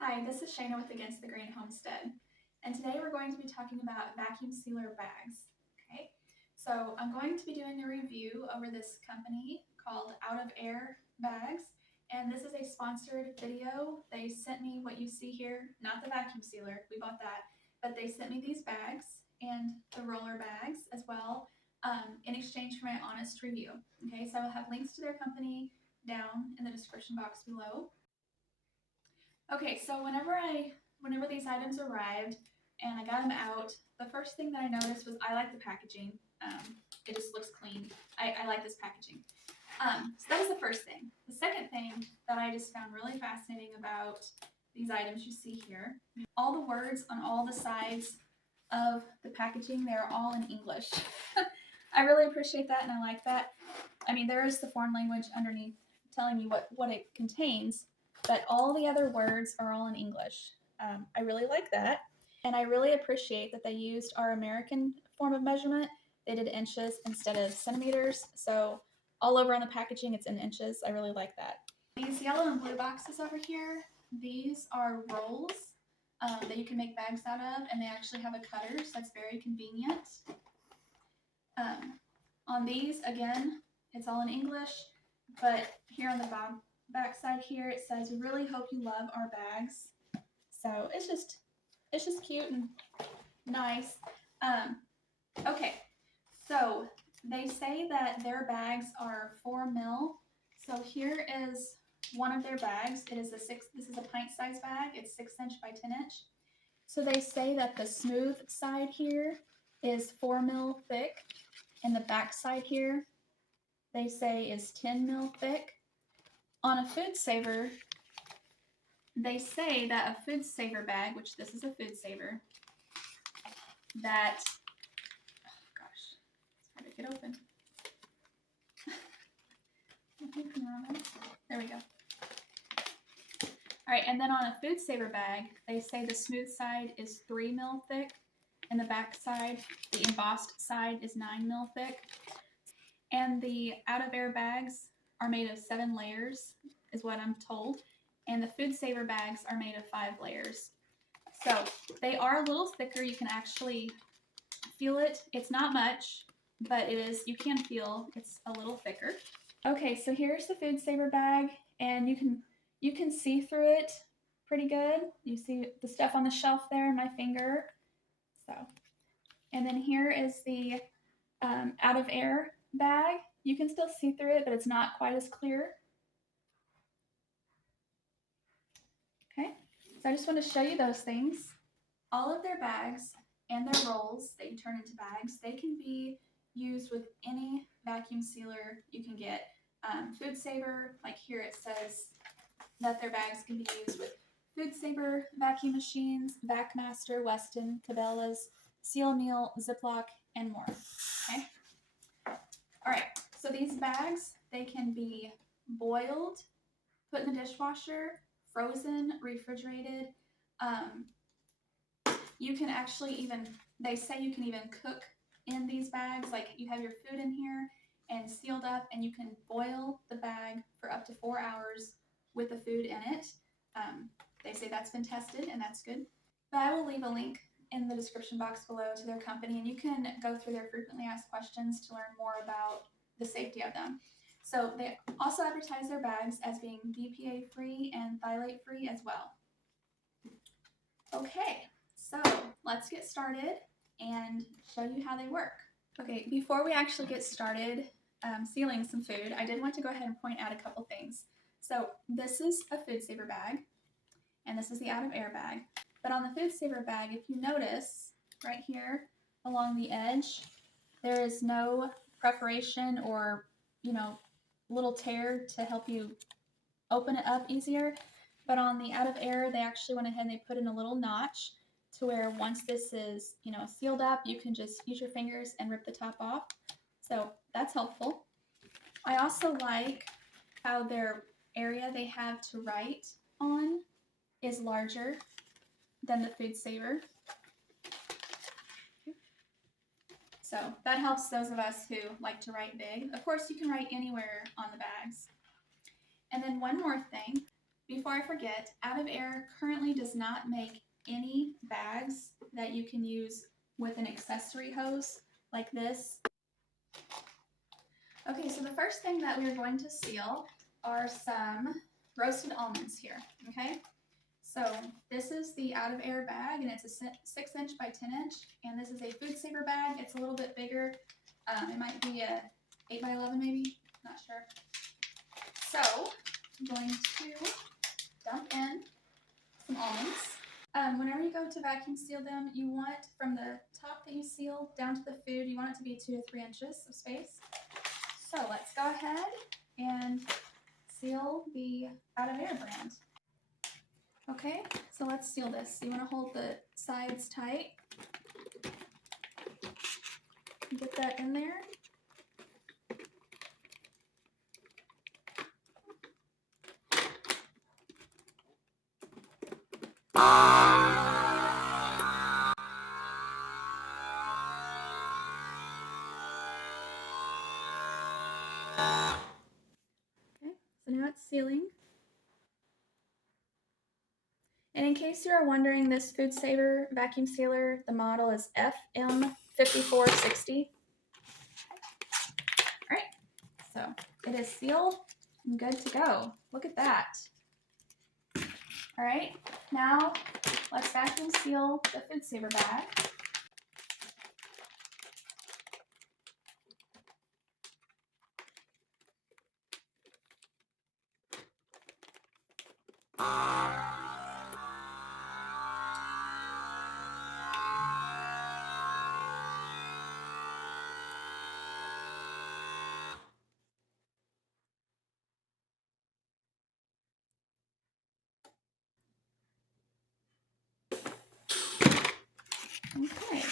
Hi, this is Shayna with Against the Grain Homestead, and today we're going to be talking about vacuum sealer bags. Okay, so I'm going to be doing a review over this company called Out of Air Bags, and this is a sponsored video. They sent me what you see here, not the vacuum sealer, we bought that, but they sent me these bags and the roller bags as well in exchange for my honest review. Okay, so I'll have links to their company down in the description box below. Okay, so whenever these items arrived and I got them out, the first thing that I noticed was I like the packaging. It just looks clean. I like this packaging. So that was the first thing. The second thing that I just found really fascinating about these items you see here, all the words on all the sides of the packaging, they're all in English. I really appreciate that and I like that. I mean, there is the foreign language underneath telling you what it contains, but all the other words are all in English. I really like that. And I really appreciate that they used our American form of measurement. They did inches instead of centimeters. So all over on the packaging, it's in inches. I really like that. These yellow and blue boxes over here, these are rolls that you can make bags out of, and they actually have a cutter, so that's very convenient. On these, again, it's all in English, but here on the back side here, it says, "We really hope you love our bags." So it's just cute and nice. Okay, so they say that their bags are 4 mil. So here is one of their bags. This is a pint size bag. It's 6-inch by 10-inch. So they say that the smooth side here is 4 mil thick, and the back side here, they say is 10 mil thick. On a Food Saver, they say that a Food Saver bag, which this is a Food Saver, that, oh gosh, it's hard to get open. There we go. All right, and then on a Food Saver bag, they say the smooth side is 3 mil thick, and the back side, the embossed side, is 9 mil thick. And the Out of Air bags are made of 7 layers, is what I'm told. And the Food Saver bags are made of 5 layers. So they are a little thicker. You can actually feel it. It's not much, but you can feel it's a little thicker. Okay, so here's the Food Saver bag, and you can see through it pretty good. You see the stuff on the shelf there, my finger. So, and then here is the Out of Air bag. You can still see through it, but it's not quite as clear. Okay, so I just want to show you those things. All of their bags and their rolls that you turn into bags, they can be used with any vacuum sealer you can get. Food Saver, like here it says that their bags can be used with Food Saver vacuum machines, VacMaster, Weston, Cabela's, Seal Meal, Ziploc, and more. Okay. All right. So these bags, they can be boiled, put in the dishwasher, frozen, refrigerated. You can actually they say you can even cook in these bags. Like you have your food in here and sealed up, and you can boil the bag for up to 4 hours with the food in it. They say that's been tested and that's good. But I will leave a link in the description box below to their company, and you can go through their frequently asked questions to learn more about the safety of them. So they also advertise their bags as being BPA free and phthalate free as well. Okay, so let's get started and show you how they work. Okay, before we actually get started sealing some food, I did want to go ahead and point out a couple things. So this is a Food Saver bag, and this is the Out of Air bag. But on the Food Saver bag, if you notice right here along the edge, there is no perforation or, little tear to help you open it up easier. But on the Out of Air, they actually went ahead and they put in a little notch to where once this is, sealed up, you can just use your fingers and rip the top off. So that's helpful. I also like how their area they have to write on is larger than the Food Saver. So that helps those of us who like to write big. Of course, you can write anywhere on the bags. And then one more thing, before I forget, Out of Air currently does not make any bags that you can use with an accessory hose like this. Okay, so the first thing that we are going to seal are some roasted almonds here, okay? So this is the Out of Air bag, and it's a 6-inch by 10-inch, and this is a food saver bag. It's a little bit bigger. It might be a 8 by 11 maybe, not sure. So I'm going to dump in some almonds. Whenever you go to vacuum seal them, you want from the top that you seal down to the food, you want it to be 2 to 3 inches of space. So let's go ahead and seal the Out of Air brand. Okay, so let's seal this. You want to hold the sides tight. Get that in there. Okay, so now it's sealing. And in case you are wondering, this food saver vacuum sealer, the model is FM5460. All right, so it is sealed and good to go. Look at that. All right, now let's vacuum seal the food saver bag. Okay,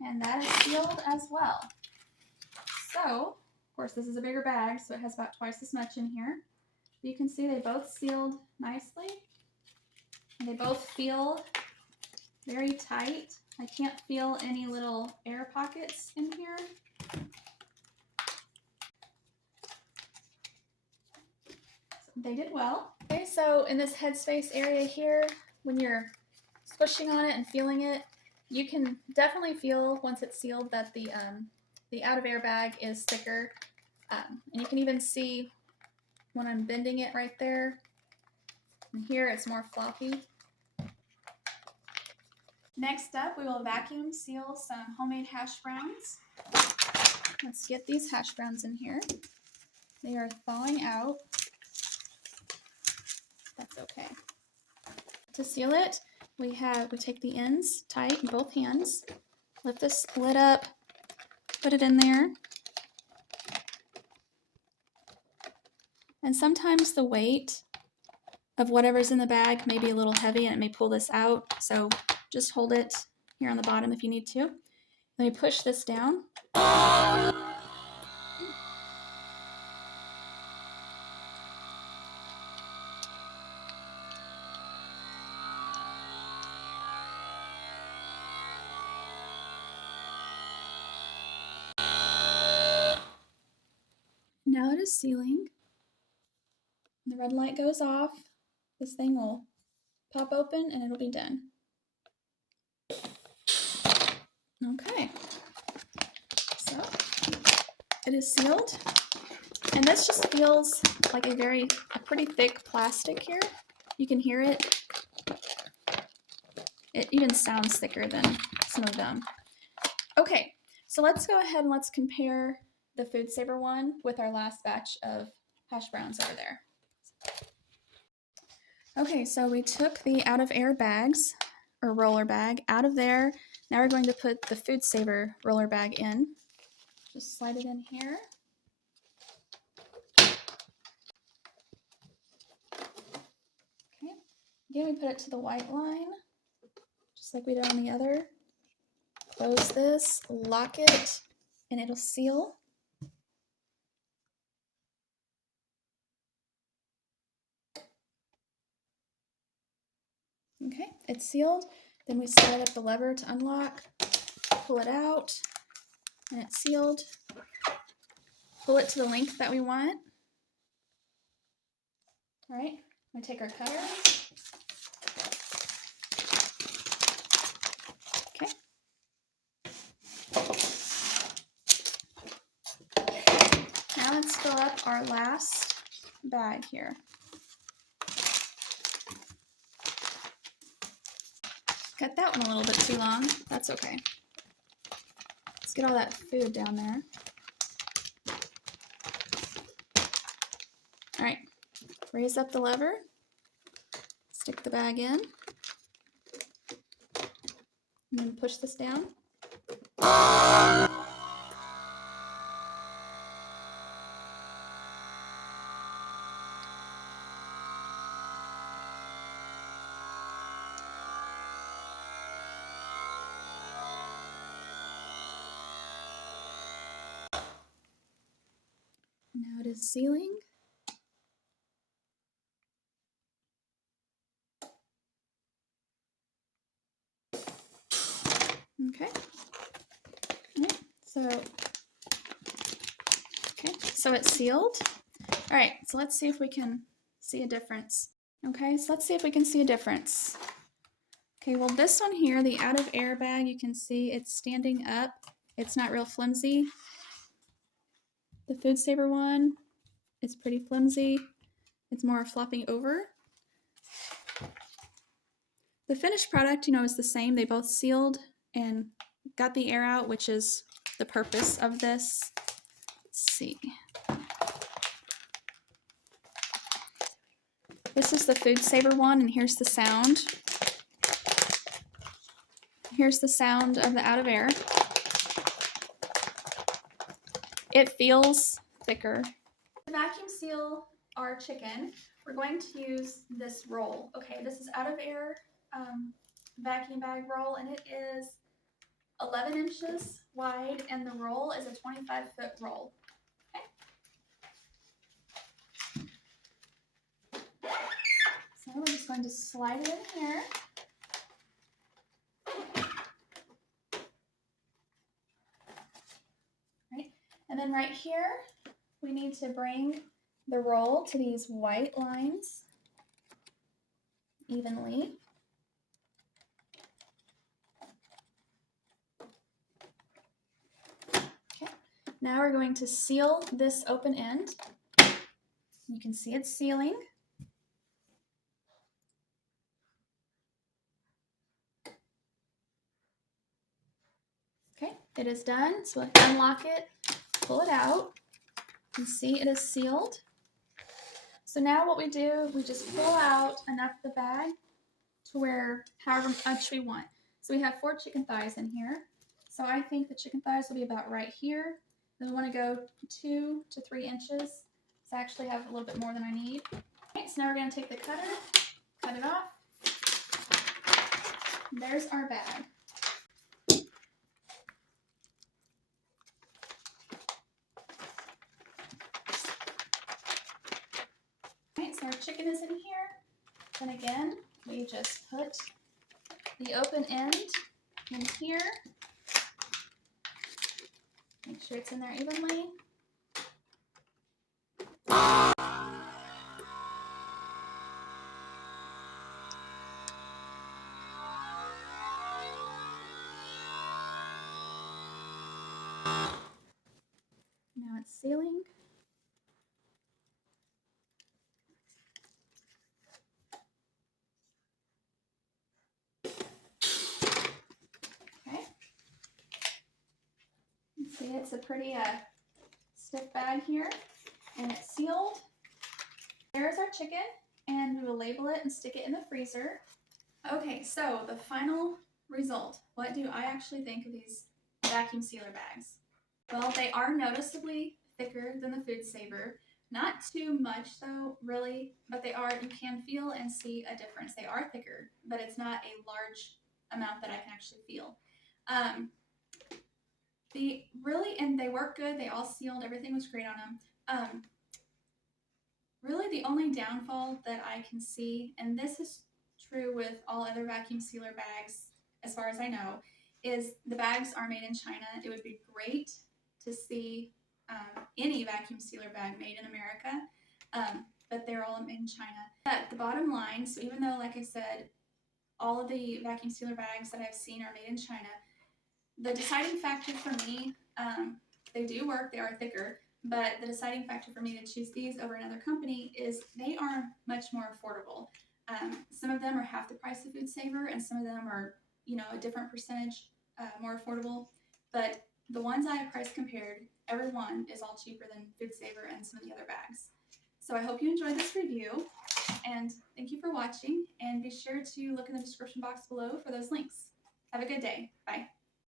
and that is sealed as well. So, of course, this is a bigger bag, so it has about twice as much in here. You can see they both sealed nicely, and they both feel very tight. I can't feel any little air pockets in here. So they did well. Okay, so in this headspace area here, when you're squishing on it and feeling it, you can definitely feel once it's sealed that the Out of Air bag is thicker, and you can even see when I'm bending it right there. And here it's more floppy. Next up, we will vacuum seal some homemade hash browns. Let's get these hash browns in here. They are thawing out. That's okay. To seal it, we take the ends tight in both hands, lift this lid up, put it in there. And sometimes the weight of whatever's in the bag may be a little heavy and it may pull this out. So just hold it here on the bottom if you need to. Let me push this down. Now it is sealing. The red light goes off. This thing will pop open and it'll be done. Okay, so it is sealed, and this just feels like a pretty thick plastic here. You can hear it. It even sounds thicker than some of them. Okay, so let's go ahead and let's compare the food saver one with our last batch of hash browns over there. Okay, so we took the Out of Air bags, or roller bag, out of there. Now we're going to put the food saver roller bag in. Just slide it in here. Okay, again we put it to the white line, just like we did on the other. Close this, lock it, and it'll seal. Okay, it's sealed. Then we slide up the lever to unlock, pull it out, and it's sealed. Pull it to the length that we want. All right, We take our cutter. Okay. Now let's fill up our last bag here. Cut that one a little bit too long. That's okay. Let's get all that food down there. All right, raise up the lever, stick the bag in, and then push this down. Now it is sealing. Okay. So it's sealed. All right, so let's see if we can see a difference. Okay, so let's see if we can see a difference. Okay, well this one here, the out of air bag, you can see it's standing up. It's not real flimsy. The Food Saver one is pretty flimsy. It's more flopping over. The finished product, is the same. They both sealed and got the air out, which is the purpose of this. Let's see. This is the Food Saver one, and here's the sound. Here's the sound of the out of air. It feels thicker. To vacuum seal our chicken, we're going to use this roll. Okay, this is out of air vacuum bag roll, and it is 11 inches wide, and the roll is a 25-foot roll. Okay. So we're just going to slide it in here. Right, and then right here, we need to bring the roll to these white lines evenly. Okay, now we're going to seal this open end. You can see it's sealing. Okay, it is done. So let's unlock it, pull it out. You can see it is sealed. So now what we do, we just pull out enough of the bag to where however much we want. So we have 4 chicken thighs in here. So I think the chicken thighs will be about right here. Then we want to go 2 to 3 inches. So I actually have a little bit more than I need. Okay, so now we're going to take the cutter, cut it off. And there's our bag. Okay, so our chicken is in here. Then again, we just put the open end in here. Make sure it's in there evenly. Now it's sealing. Okay. You see it's a pretty stiff bag here, and it's sealed. There's our chicken, and we will label it and stick it in the freezer. Okay, so the final result. What do I actually think of these vacuum sealer bags? Well, they are noticeably thicker than the Food Saver. Not too much though, really, but they are, you can feel and see a difference. They are thicker, but it's not a large amount that I can actually feel. And they work good. They all sealed. Everything was great on them. Really the only downfall that I can see, and this is true with all other vacuum sealer bags as far as I know, is the bags are made in China. It would be great to see any vacuum sealer bag made in America. but they're all made in China. But the bottom line, so even though, like I said, all of the vacuum sealer bags that I've seen are made in China, the deciding factor for me, they do work, they are thicker, but the deciding factor for me to choose these over another company is they are much more affordable. Some of them are half the price of Food Saver, and some of them are, a different percentage more affordable. But the ones I price compared, every one is all cheaper than Food Saver and some of the other bags. So I hope you enjoyed this review, and thank you for watching, and be sure to look in the description box below for those links. Have a good day. Bye.